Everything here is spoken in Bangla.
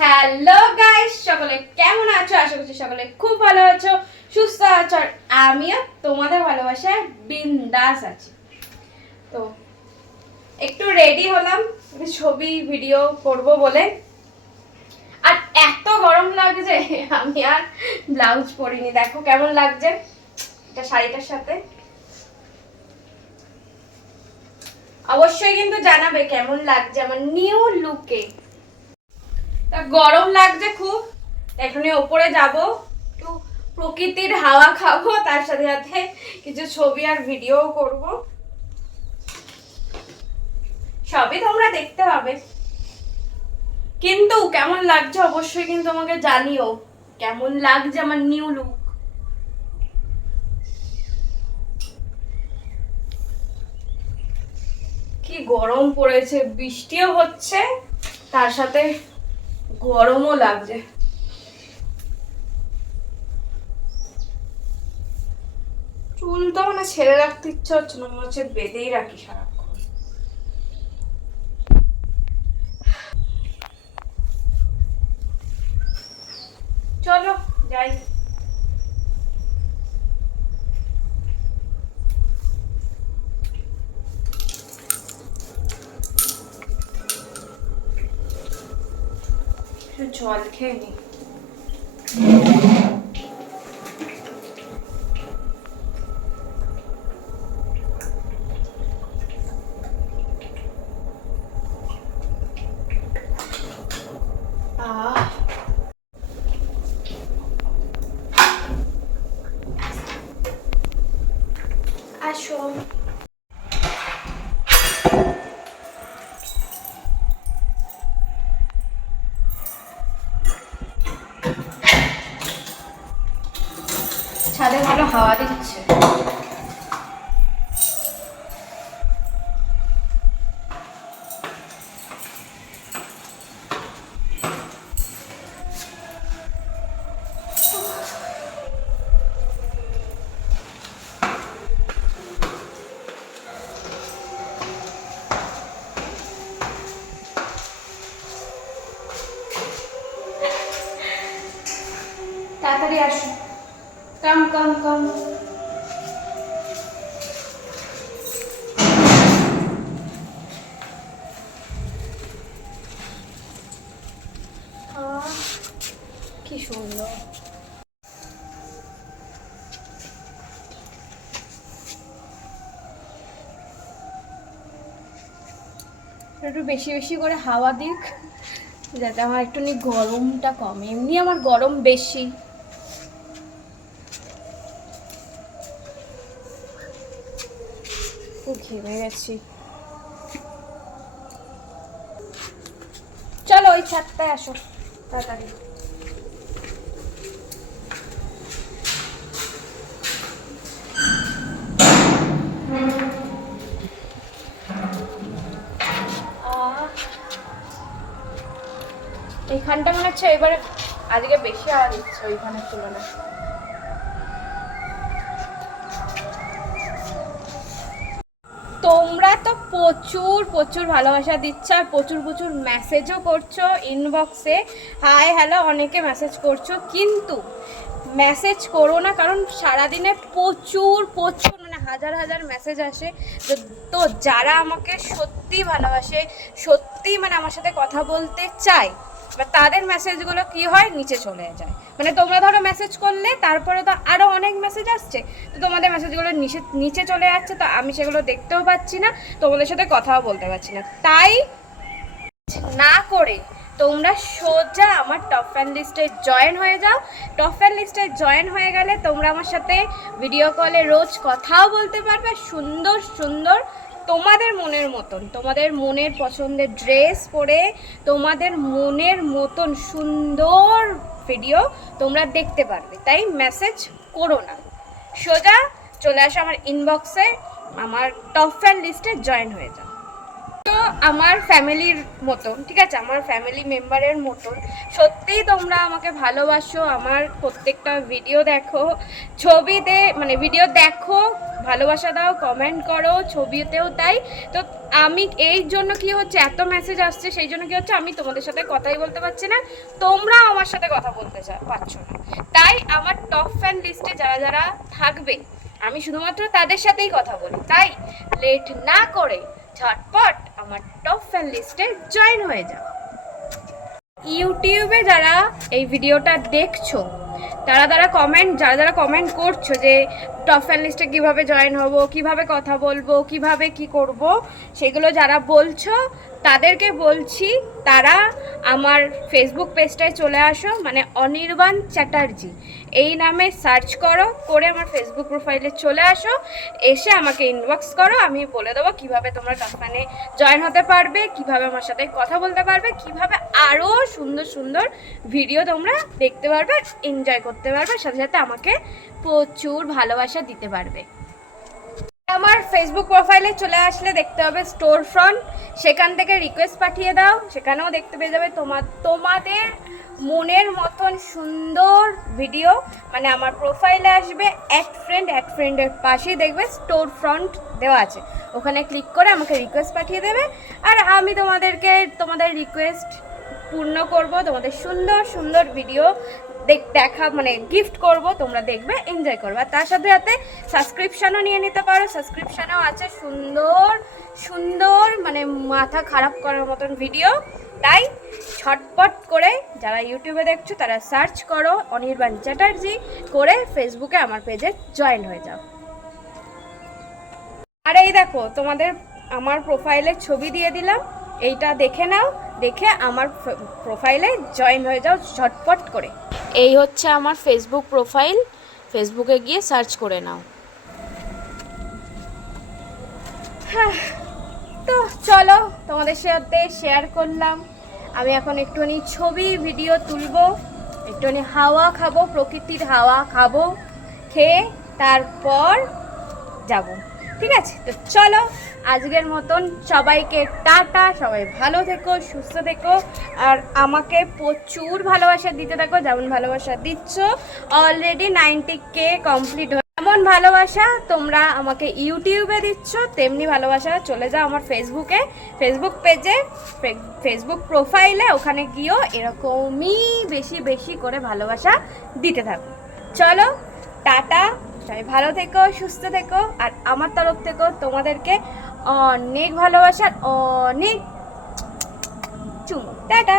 হ্যালো গাইস সকলে কেমন আছো? আশা করছি সকলে খুব ভালো আছো, সুস্থ আছো, আর আমিও তোমাদের ভালোবাসায় বিন্দাস আছি। তো, একটু রেডি হলাম ছবি ভিডিও করব বলে। আর এত গরম লাগছে, আমি আর ব্লাউজ পরিনি। দেখো কেমন লাগছে, এটা শাড়িটার সাথে। অবশ্যই কিন্তু জানাবে কেমন লাগছে আমার নিউ লুকে তা গরম লাগছে খুব। এখনই ওপরে যাব। একটু প্রকৃতির হাওয়া খাব, তার সাথে সাথে কিছু ছবি আর ভিডিও করব। সবই তোমরা দেখতে পাবে। কিন্তু কেমন লাগছে অবশ্যই কিন্তু আমাকে জানিও। কেমন লাগছে আমার নিউ লুক কি গরম পড়েছে, বৃষ্টিও হচ্ছে, তার সাথে গরমও লাগছে। চুল তো মানে ছেড়ে রাখতে ইচ্ছা হচ্ছে না, মনে হচ্ছে বেঁধেই রাখি সারাক্ষণ। চলো, যাই। একটু জল খেয়ে দিচ্ছে। তাড়াতাড়ি আসো আহ, কি সুন্দর। একটু বেশি বেশি করে হাওয়া দিক যাতে আমার একটু গরমটা কমে। এমনি আমার গরম বেশি। ঘেমে গেছি। চলো ওই ছাদটায় আসো, তাড়াতাড়ি। এইখানটা মনে হচ্ছে এবারে আজকে বেশি আওয়াজ দিচ্ছে ওইখানের তুলনায়। তোমরা তো প্রচুর প্রচুর ভালোবাসা দিচ্ছ আর প্রচুর প্রচুর মেসেজও করছ ইনবক্সে হাই হ্যালো অনেকে মেসেজ করছ। কিন্তু মেসেজ করো না, কারণ সারাদিনে প্রচুর প্রচুর মানে হাজার হাজার মেসেজ আসে। তো- যারা আমাকে সত্যি ভালোবাসে, সত্যি মানে আমার সাথে কথা বলতে চায় এবার তাদের মেসেজগুলো কি হয়? নিচে চলে যায়। মানে তোমরা ধরো মেসেজ করলে, তারপরে তো আরও অনেক মেসেজ আসছে। তো তোমাদের মেসেজগুলো নিচে নিচে চলে যাচ্ছে, তো আমি সেগুলো দেখতেও পাচ্ছি না, তোমাদের সাথে কথাও বলতে পারছি না। তাই না করে তোমরা সোজা আমার টপ ফ্যান লিস্টে জয়েন হয়ে যাও। টপ ফ্যান লিস্টে জয়েন হয়ে গেলে তোমরা আমার সাথে ভিডিও কলে রোজ কথাও বলতে পারবে, সুন্দর সুন্দর তোমাদের মনের মতন, তোমাদের মনের পছন্দের ড্রেস পরে তোমাদের মনের মতন সুন্দর ভিডিও তোমরা দেখতে পারবে। তাই মেসেজ করো না। সোজা চলে আসো আমার ইনবক্সে আমার টপ ফ্যান লিস্টে জয়েন হয়ে যাও। আমার ফ্যামিলির মতন, ঠিক আছে? আমার ফ্যামিলি মেম্বারের মতন। সত্যিই তোমরা আমাকে ভালোবাসো, আমার প্রত্যেকটা ভিডিও দেখো। ছবিতে মানে ভিডিও দেখো, ভালোবাসা দাও কমেন্ট করো, ছবিতেও তাই। তো আমি এই জন্য কি হচ্ছে, এত মেসেজ আসছে, সেই জন্য কি হচ্ছে, আমি তোমাদের সাথে কথাই বলতে পারছি না। তোমরা আমার সাথে কথা বলতে পারছ না। তাই আমার টপ ফ্যান লিস্টে যারা যারা থাকবে, আমি শুধুমাত্র তাদের সাথেই কথা বলি। তাই লেট না করে ঝটপট টপ ফ্যান লিস্টে জয়েন হয়ে যাও। ইউটিউবে যারা এই ভিডিওটা দেখছ, তারা তারা কমেন্ট যারা যারা কমেন্ট করছ যে টপ ফ্যান লিস্টে কীভাবে জয়েন হব, কীভাবে কথা বলব, কীভাবে কি করব, সেগুলো যারা বলছো, তাদেরকে বলছি, তারা আমার ফেসবুক পেজটায় চলে আসো মানে অনির্বাণ চ্যাটার্জি। এই নামে সার্চ করো, করে আমার ফেসবুক প্রোফাইলে চলে আসো, এসে আমাকে ইনবক্স করো, আমি বলে দেবো কীভাবে তোমরা টপফ্যানে জয়েন হতে পারবে, কীভাবে আমার সাথে কথা বলতে পারবে, কীভাবে আরও সুন্দর সুন্দর ভিডিও তোমরা দেখতে পারবে এনজয় করতে পারবে, সাথে সাথে আমাকে প্রচুর ভালোবাসা দিতে পারবে। আমার ফেসবুক প্রোফাইলে চলে আসলে দেখতে হবে স্টোর ফ্রন্ট সেখান থেকে রিকোয়েস্ট পাঠিয়ে দাও। সেখানেও দেখতে পেয়ে যাবে তোমার তোমাদের মনের মতন সুন্দর ভিডিও মানে আমার প্রোফাইলে আসবে এক ফ্রেন্ড এক ফ্রেন্ডের পাশেই দেখবে স্টোর ফ্রন্ট দেওয়া আছে। ওখানে ক্লিক করে আমাকে রিকোয়েস্ট পাঠিয়ে দেবে। আর আমি তোমাদেরকে, তোমাদের রিকোয়েস্ট পূর্ণ করব, তোমাদের সুন্দর সুন্দর ভিডিও দেখ মানে গিফট করব, তোমরা দেখবে এনজয় করবে। আর তার সাথে সাথে সাবস্ক্রিপশানও নিয়ে নিতে পারো। সাবস্ক্রিপশনও আছে সুন্দর সুন্দর মানে মাথা খারাপ করার মতন ভিডিও তাই ছটপট করে যারা ইউটিউবে দেখছ, তারা সার্চ করো অনির্বাণ চ্যাটার্জি করে ফেসবুকে আমার পেজে জয়েন হয়ে যাও। আর এই দেখো, তোমাদের আমার প্রোফাইলের ছবি দিয়ে দিলাম। এইটা দেখে নাও দেখে আমার প্রোফাইলে জয়েন হয়ে যাও ঝটপট করে। এই হচ্ছে আমার ফেসবুক প্রোফাইল ফেসবুকে গিয়ে সার্চ করে নাও। হ্যাঁ তো চলো তোমাদের সাথে শেয়ার করলাম। আমি এখন একটুখানি ছবি ভিডিও তুলবো একটুখানি হাওয়া খাব প্রকৃতির হাওয়া খাব খেয়ে তারপর যাব। ঠিক আছে? তো চলো, আজকের মতন সবাইকে টাটা, সবাই ভালো থেকো, সুস্থ থেকো, আর আমাকে প্রচুর ভালোবাসা দিতে থাকো, যেমন ভালোবাসা দিচ্ছ। অলরেডি নাইনটি কে কমপ্লিট হয়ে এমন ভালোবাসা তোমরা আমাকে ইউটিউবে দিচ্ছ, তেমনি ভালোবাসা চলে যাও আমার ফেসবুকে। ফেসবুক পেজে ফেসবুক প্রোফাইলে ওখানে গিয়েও এরকমই বেশি বেশি করে ভালোবাসা দিতে থাকো। চলো, টাটা। সবাই ভালো থেকো, সুস্থ থেকো, আর আমার তরফ থেকেও তোমাদেরকে অনেক ভালোবাসার, অনেক চুমু। টাটা।